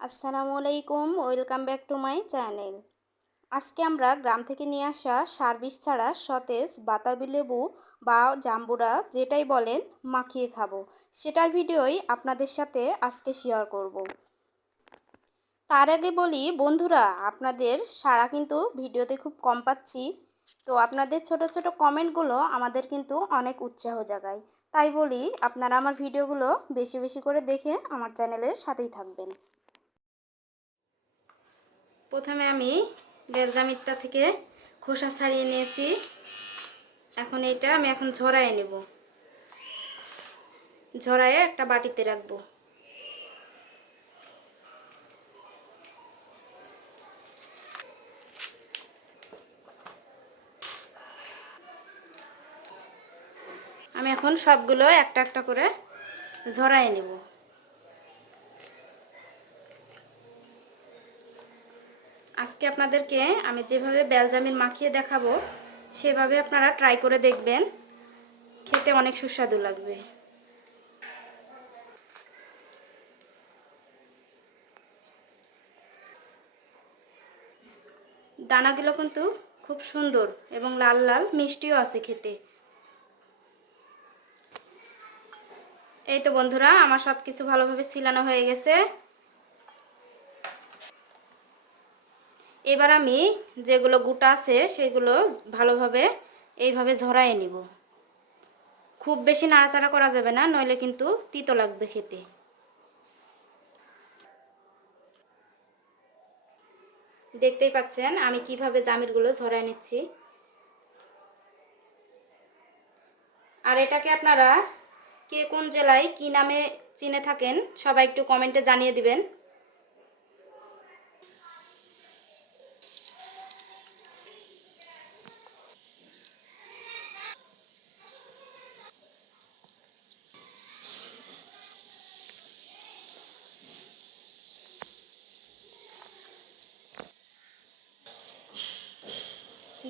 আসসালামু আলাইকুম, welcome back to my channel. আজকে আমরা গ্রাম থেকে নিয়ে আসা সার্ভিস ছাড়া সতেজ বাতাবি লেবু বা জাম্বুরা যেটাই বলেন মাখিয়ে খাব। সেটার ভিডিওই আপনাদের সাথে আজকে শেয়ার করব। তার আগে বলি, বন্ধুরা, আপনাদের সারা কিন্তু ভিডিওতে খুব কম পাচ্ছি। তো আপনাদের ছোট ছোট কমেন্টগুলো আমাদের কিন্তু অনেক উৎসাহ জাগায়। তাই বলি, আপনারা আমার ভিডিওগুলো বেশি বেশি করে দেখে আমার চ্যানেলের সাথেই থাকবেন। প্রথমে আমি বেলজামিটটা থেকে খোসা ছাড়িয়ে নিয়েছি। এখন এটা আমি এখন ঝরাই নেব। ঝরায়ে একটা বাটিতে রাখব। আমি এখন সবগুলো একটা একটা করে ঝরাই নেব। আজকে আপনাদেরকে আমি যেভাবে বেলজামিন মাখিয়ে দেখাবো, সেভাবে আপনারা ট্রাই করে দেখবেন। খেতে অনেক সুস্বাদু লাগবে। দানাগুলো কিন্তু খুব সুন্দর এবং লাল লাল, মিষ্টিও আছে খেতে। এই তো বন্ধুরা, আমার সব কিছু ভালোভাবে সিলানো হয়ে গেছে। এবার আমি যেগুলো গোটা আছে সেগুলো ভালোভাবে এইভাবে ঝরাইয়ে নিব। খুব বেশি নাড়াচাড়া করা যাবে না, নইলে কিন্তু তিতো লাগবে খেতে। দেখতেই পাচ্ছেন আমি কীভাবে জামিরগুলো ঝরাই নিচ্ছি। আর এটাকে আপনারা কে কোন জেলায় কি নামে চিনে থাকেন সবাই একটু কমেন্টে জানিয়ে দিবেন।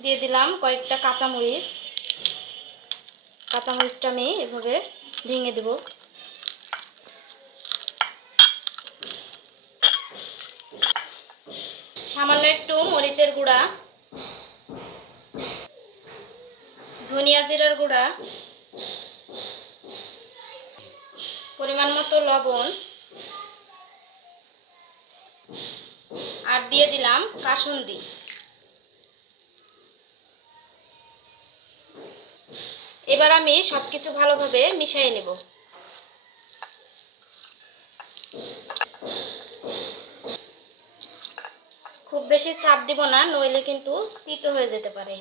দিয়ে দিলাম কয়েকটা কাঁচামরিচ। কাঁচামরিচটা আমি এভাবে ভেঙে দেব। সামান্য একটু মরিচের গুঁড়া, ধনিয়া জিরার গুঁড়া, পরিমাণ মতো লবণ, আর দিয়ে দিলাম কাসুন্দি। এবার আমি সব কিছু ভালোভাবে মিশিয়ে নেব। খুব বেশি চাপ দিব না, নইলে কিন্তু তিতো হয়ে যেতে পারে।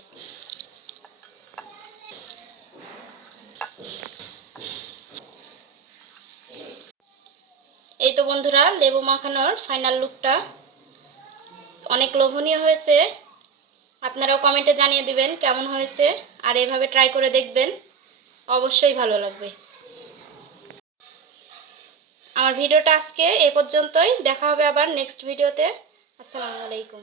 এই তো বন্ধুরা, লেবু মাখানোর ফাইনাল লুকটা অনেক লোভনীয় হয়েছে। আপনারাও কমেন্টে জানিয়ে দিবেন কেমন হয়েছে, আর এভাবে ট্রাই করে দেখবেন, অবশ্যই ভালো লাগবে। আমার ভিডিওটা আজকে এ পর্যন্তই, দেখা হবে আবার নেক্সট ভিডিওতে আসসালামু আলাইকুম।